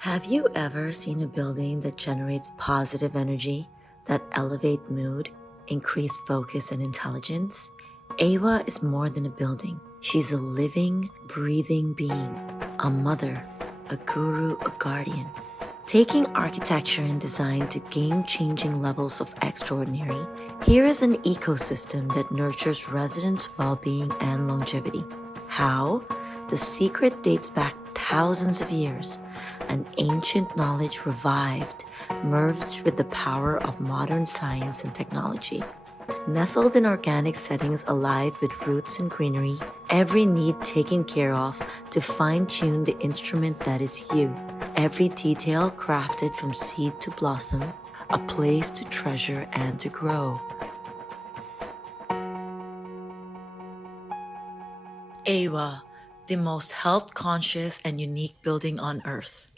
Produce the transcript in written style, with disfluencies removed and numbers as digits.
Have you ever seen a building that generates positive energy, that elevate mood, increase focus and intelligence? Eywa is more than a building. She's a living, breathing being, a mother, a guru, a guardian. Taking architecture and design to game-changing levels of extraordinary, here is an ecosystem that nurtures residents' well-being and longevity. How? The secret dates back thousands of years, an ancient knowledge revived, merged with the power of modern science and technology. Nestled in organic settings alive with roots and greenery, every need taken care of to fine-tune the instrument that is you. Every detail crafted from seed to blossom, a place to treasure and to grow. Eywa, the most health-conscious and unique building on Earth.